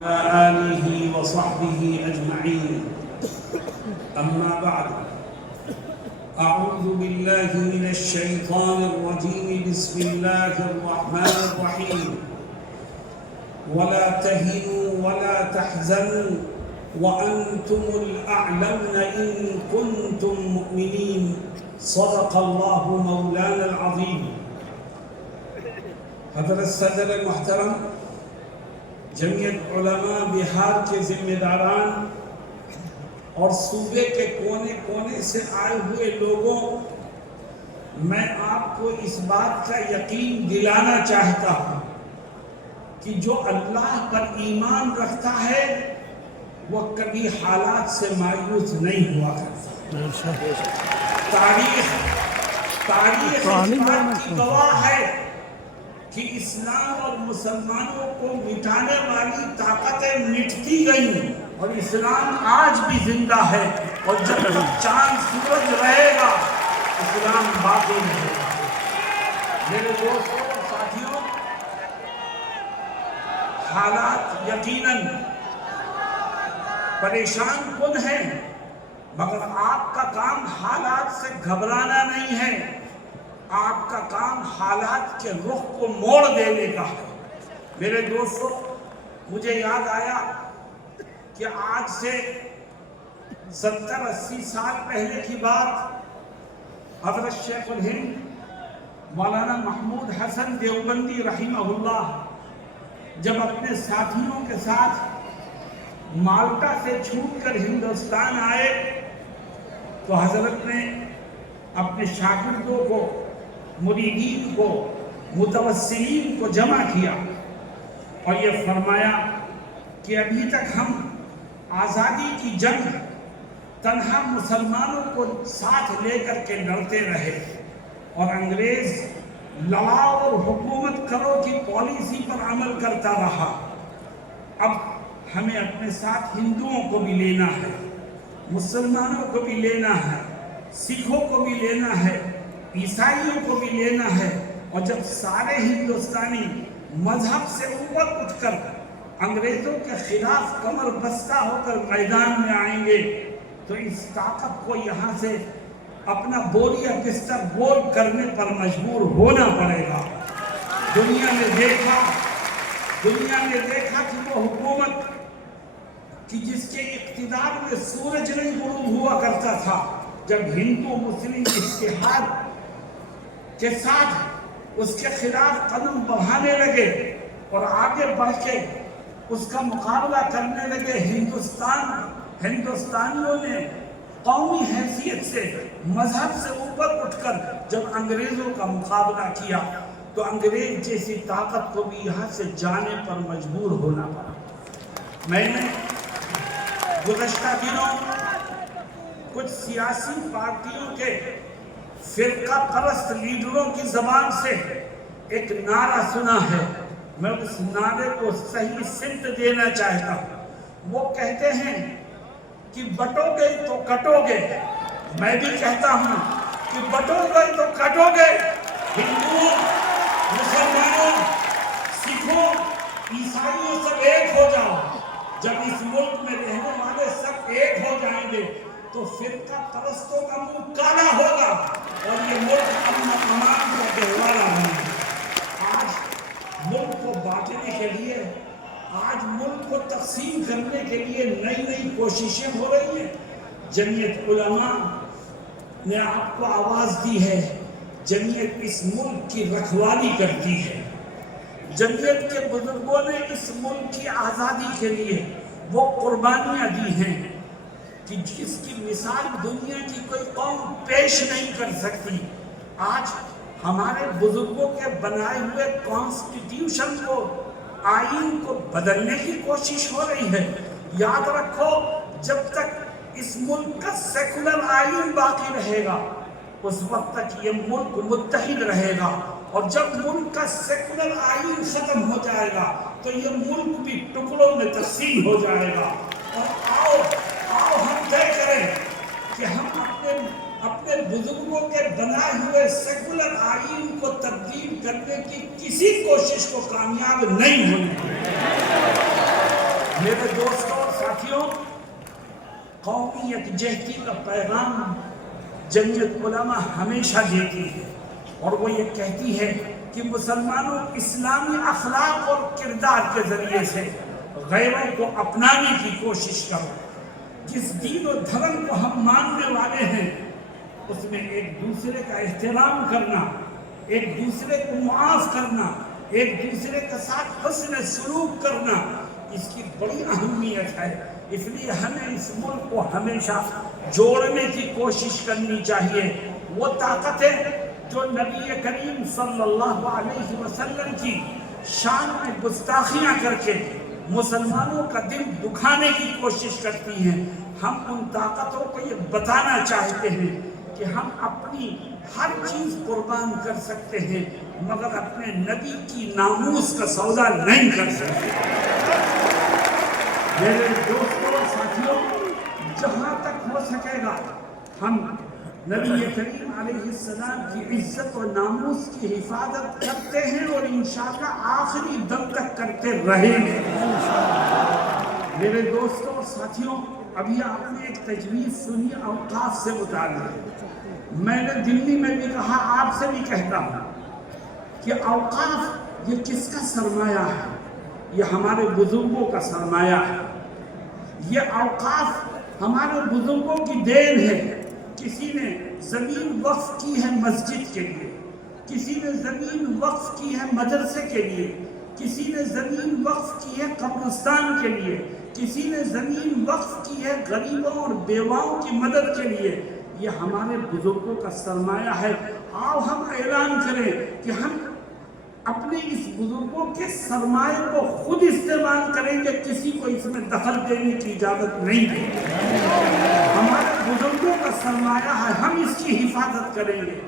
آله وصحبه أجمعين. أما بعد، أعوذ بالله من الشيطان الرجيم. بسم الله الرحمن الرحيم. ولا تهنوا ولا تحزنوا وأنتم الأعلون إن كنتم مؤمنين. صدق الله مولانا العظيم. حضرت صدر محترم، جمعیت علماء بہار کے ذمہ داران اور صوبے کے کونے کونے سے آئے ہوئے لوگوں، میں آپ کو اس بات کا یقین دلانا چاہتا ہوں کہ جو اللہ پر ایمان رکھتا ہے وہ کبھی حالات سے مایوس نہیں ہوا کرتا. تاریخ اس بات کی گواہ ہے کہ اسلام اور مسلمانوں کو مٹانے والی طاقتیں مٹتی گئیں اور اسلام آج بھی زندہ ہے، اور جب تک چاند سورج رہے گا اسلام باقی رہے گا. میرے دوستوں اور ساتھیوں، حالات یقیناً پریشان کن ہیں، مگر آپ کا کام حالات سے گھبرانا نہیں ہے. آپ کا کام حالات کے رخ کو موڑ دینے کا ہے. میرے دوستو، مجھے یاد آیا کہ آج سے 70-80 سال پہلے کی بات، حضرت شیخ الہند مولانا محمود حسن دیوبندی رحمہ اللہ جب اپنے ساتھیوں کے ساتھ مالٹا سے چھوٹ کر ہندوستان آئے تو حضرت نے اپنے شاگردوں کو، مریدین کو، متوسلین کو جمع کیا اور یہ فرمایا کہ ابھی تک ہم آزادی کی جنگ تنہا مسلمانوں کو ساتھ لے کر کے لڑتے رہے اور انگریز لڑاؤ اور حکومت کرو کی پالیسی پر عمل کرتا رہا. اب ہمیں اپنے ساتھ ہندوؤں کو بھی لینا ہے، مسلمانوں کو بھی لینا ہے، سکھوں کو بھی لینا ہے، عیسائیوں کو بھی لینا ہے، اور جب سارے ہندوستانی مذہب سے اوپر اٹھ کر انگریزوں کے خلاف کمر بستہ ہو کر میدان میں آئیں گے تو اس طاقت کو یہاں سے اپنا بوریا بستر گول کرنے پر مجبور ہونا پڑے گا. دنیا نے دیکھا کہ وہ حکومت کہ جس کے اقتدار میں سورج نہیں غروب ہوا کرتا تھا، جب ہندو مسلم اتحاد کے ساتھ اس کے خلاف قدم بڑھانے لگے اور آگے بڑھ کے اس کا مقابلہ کرنے لگے، ہندوستانیوں نے قومی حیثیت سے، مذہب سے اوپر اٹھ کر جب انگریزوں کا مقابلہ کیا تو انگریز جیسی طاقت کو بھی یہاں سے جانے پر مجبور ہونا پڑا. میں نے گزشتہ دنوں کچھ سیاسی پارٹیوں کے فرقہ پرست لیڈروں کی زبان سے ایک نعرہ سنا ہے. میں اس نعرے کو صحیح سمت دینا چاہتا ہوں. وہ کہتے ہیں کہ بٹو گے تو کٹو گے. میں بھی کہتا ہوں کہ بٹو گے تو کٹو گے. ہندوؤں، مسلمانوں، سکھوں، عیسائیوں سب ایک ہو جاؤ. جب اس ملک میں رہنے والے سب ایک ہو جائیں گے تو فرقہ پرستوں کا منہ کالا ہوگا اور یہ ملک امن و امان کا گہوارہ بنے گا. آج ملک کو بانٹنے کے لیے، آج ملک کو تقسیم کرنے کے لیے نئی کوششیں ہو رہی ہیں. جمعیت علماء نے آپ کو آواز دی ہے. جمعیت اس ملک کی رکھوالی کرتی ہے. جمعیت کے بزرگوں نے اس ملک کی آزادی کے لیے وہ قربانیاں دی ہیں کہ جس کی مثال دنیا کی کوئی قوم پیش نہیں کر سکتی. آج ہمارے بزرگوں کے بنائے ہوئے کانسٹیٹیوشن کو، آئین کو بدلنے کی کوشش ہو رہی ہے. یاد رکھو، جب تک اس ملک کا سیکولر آئین باقی رہے گا اس وقت تک یہ ملک متحد رہے گا، اور جب ملک کا سیکولر آئین ختم ہو جائے گا تو یہ ملک بھی ٹکڑوں میں تقسیم ہو جائے گا. اور آؤ ہم طے کریں کہ ہم اپنے بزرگوں کے بنائے ہوئے سیکولر آئین کو تبدیل کرنے کی کسی کوشش کو کامیاب نہیں ہونے دیں. میرے دوستوں اور ساتھیوں، قومی یکجہتی کا پیغام جمعیت علماء ہمیشہ دیتی ہے، اور وہ یہ کہتی ہے کہ مسلمانوں اسلامی اخلاق اور کردار کے ذریعے سے غیروں کو اپنانے کی کوشش کرو۔ جس دین و دھرم کو ہم ماننے والے ہیں اس میں ایک دوسرے کا احترام کرنا، ایک دوسرے کو معاف کرنا، ایک دوسرے کے ساتھ حسن سلوک کرنا، اس کی بڑی اہمیت ہے۔ اس لیے ہمیں اس ملک کو ہمیشہ جوڑنے کی کوشش کرنی چاہیے۔ وہ طاقتیں جو نبی کریم صلی اللہ علیہ وسلم کی شان میں گستاخیاں کر کے مسلمانوں کا دل دکھانے کی کوشش کرتی ہیں، ہم ان طاقتوں کو یہ بتانا چاہتے ہیں کہ ہم اپنی ہر چیز قربان کر سکتے ہیں مگر اپنے نبی کی ناموس کا سودا نہیں کر سکتے۔ میرے دوستوں اور ساتھیوں، جہاں تک ہو سکے گا ہم نبی کریم علیہ السلام کی عزت و ناموس کی حفاظت کرتے ہیں اور انشاءاللہ آخری دم تک کرتے رہیں گے۔ میرے دوستوں اور ساتھیوں، ابھی آپ نے ایک تجویز سنی اوقاف سے متعلق۔ میں نے دلی میں بھی کہا، آپ سے بھی کہتا ہوں کہ اوقاف یہ کس کا سرمایہ ہے؟ یہ ہمارے بزرگوں کا سرمایہ ہے۔ یہ اوقاف ہمارے بزرگوں کی دین ہے۔ کسی نے زمین وقف کی ہے مسجد کے لیے، کسی نے زمین وقف کی ہے مدرسے کے لیے، کسی نے زمین وقف کی ہے قبرستان کے لیے، کسی نے زمین وقف کی ہے غریبوں اور بیواؤں کی مدد کے لیے۔ یہ ہمارے بزرگوں کا سرمایہ ہے۔ آؤ ہم اعلان کریں کہ ہم اپنے اس بزرگوں کے سرمایہ کو خود استعمال کریں گے، کسی کو اس میں دخل دینے کی اجازت نہیں دیں گے۔ ہمارے بزرگوں کا سرمایہ ہے، ہم اس کی حفاظت کریں گے،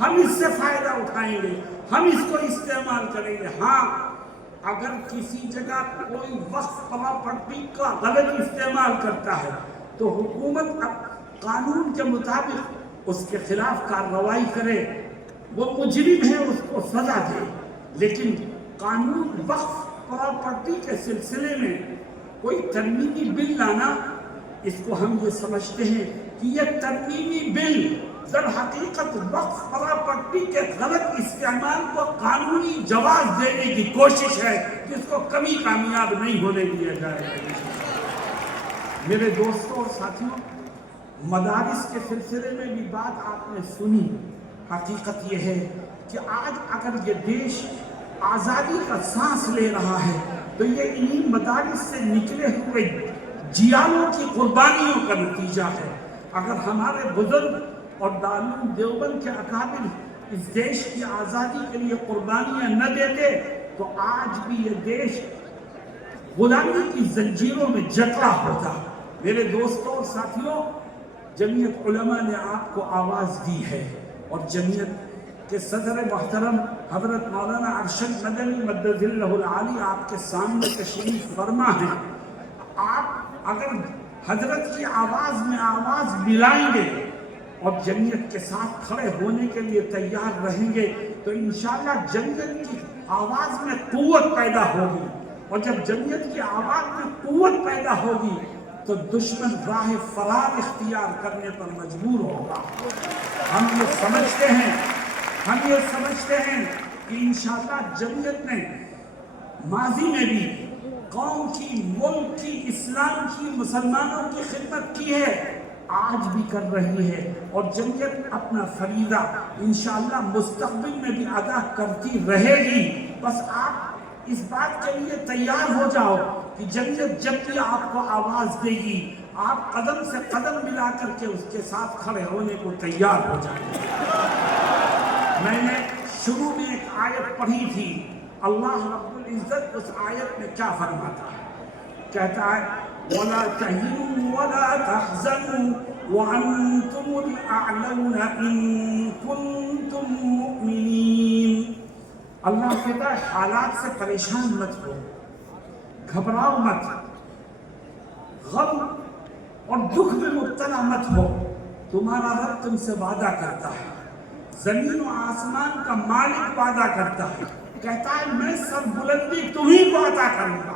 ہم اس سے فائدہ اٹھائیں گے، ہم اس کو استعمال کریں گے۔ ہاں، اگر کسی جگہ کوئی وقف پراپرٹی کا غلط استعمال کرتا ہے تو حکومت قانون کے مطابق اس کے خلاف کارروائی کرے، وہ مجرم ہے اس کو سزا دے، لیکن قانون وقف پراپرٹی کے سلسلے میں کوئی ترمیمی بل لانا، اس کو ہم یہ سمجھتے ہیں کہ یہ ترمیمی بل در حقیقت وقف پراپرٹی کے غلط استعمال کو قانونی جواز دینے کی کوشش ہے، جس کو کبھی کامیاب نہیں ہونے دیا جائے گا۔ میرے دوستوں اور ساتھیوں، مدارس کے سلسلے میں بھی بات آپ نے سنی۔ حقیقت یہ ہے کہ آج اگر یہ دیش آزادی کا سانس لے رہا ہے تو یہ انہی مدارس سے نکلے ہوئے جیالوں کی قربانیوں کا نتیجہ ہے۔ اگر ہمارے بزرگ اور دارالعلوم دیوبند کے اکابر اس دیش کی آزادی کے لیے قربانیاں نہ دیتے تو آج بھی یہ دیش غلامی کی زنجیروں میں جکڑا ہوتا۔ میرے دوستوں اور ساتھیوں، جمعیت علماء نے آپ کو آواز دی ہے، اور جمعیت کے صدر محترم حضرت مولانا ارشد مدنی مدد اللہ العالی آپ کے سامنے تشریف فرما ہیں۔ آپ اگر حضرت کی آواز میں آواز ملائیں گے اور جمعیت کے ساتھ کھڑے ہونے کے لیے تیار رہیں گے تو انشاءاللہ جمعیت کی آواز میں قوت پیدا ہوگی، اور جب جمعیت کی آواز میں قوت پیدا ہوگی تو دشمن راہ فرار اختیار کرنے پر مجبور ہوگا۔ ہم یہ سمجھتے ہیں کہ انشاءاللہ جمعیت نے ماضی میں بھی قوم کی، ملک کی، اسلام کی، مسلمانوں کی خدمت کی ہے، آج بھی کر رہی ہے، اور جمعیت اپنا فریضہ انشاءاللہ مستقبل میں بھی ادا کرتی رہے گی۔ بس آپ اس بات کے لیے تیار ہو جاؤ کہ جمعیت جب بھی آپ کو آواز دے گی آپ قدم سے قدم ملا کر کے اس کے ساتھ کھڑے ہونے کو تیار ہو جائیں۔ میں نے شروع میں ایک آیت پڑھی تھی، اللہ رب العزت اس آیت میں کیا فرماتا ہے؟ کہتا ہے وَلَا تَهِنُوا وَلَا تَحْزَنُوا وَأَنْتُمُ الْأَعْلَوْنَ إِن كُنتُم مُؤْمِنِينَ۔ اللہ کہتا ہے حالات سے پریشان مت ہو، گھبراؤ مت، غم اور دکھ میں مبتلا مت ہو، تمہارا رب تم سے وعدہ کرتا ہے، زمین و آسمان کا مالک وعدہ کرتا ہے، کہتا ہے میں سر بلندی تمہیں کو عطا کروں گا،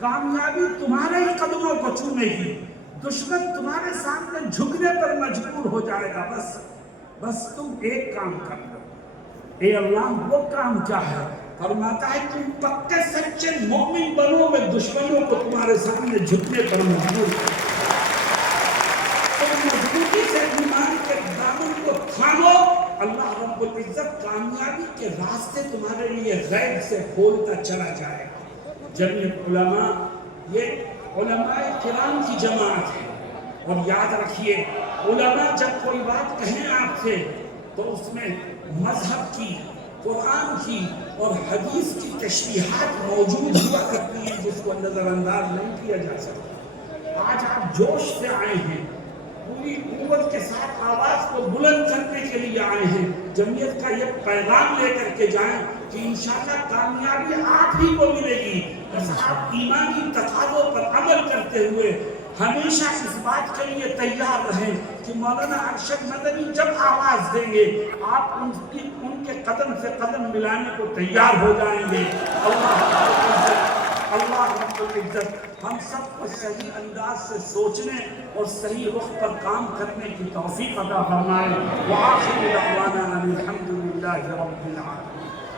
کامیابی تمہارے ہی قدموں کو چومے گی، دشمن تمہارے سامنے جھکنے پر مجبور ہو جائے گا۔ بس تم ایک کام کر لو۔ اے اللہ، وہ کام کیا ہے؟ فرماتا ہے تم پکے سچے مومن بنو، میں دشمنوں کو تمہارے سامنے جھکنے پر مجبور کروں۔ تم مضبوطی سے ایمان کے دامن کو تھامو، اللہ رب العزت کامیابی کے راستے تمہارے لیے غیب سے کھولتا چلا جائے گا۔ جمعیت علماء یہ علماء کرام کی جماعت ہے، اور یاد رکھیے علماء جب کوئی بات کہیں آپ سے تو اس میں مذہب کی، قرآن کی اور حدیث کی تشریحات موجود ہوا کرتی ہیں، جس کو نظر انداز نہیں کیا جا سکتا۔ آج آپ جوش سے آئے ہیں، پوری قوت کے ساتھ آواز کو بلند کرنے کے لیے آئے ہیں، جمعیت کا یہ پیغام لے کر کے جائیں کہ انشاءاللہ کامیابی آپ ہی کو ملے گی، بس آپ ایمانی تقاضوں پر عمل کرتے ہوئے ہمیشہ اس بات کے لیے تیار رہیں کہ مولانا ارشد مدنی جب آواز دیں گے آپ ان کے قدم سے قدم ملانے کو تیار ہو جائیں گے۔ اللہ رب العزت ہم سب کو صحیح انداز سے سوچنے اور صحیح وقت پر کام کرنے کی توفیق عطا فرمائے۔ وآخر دعوانا الحمدللہ رب العالمین۔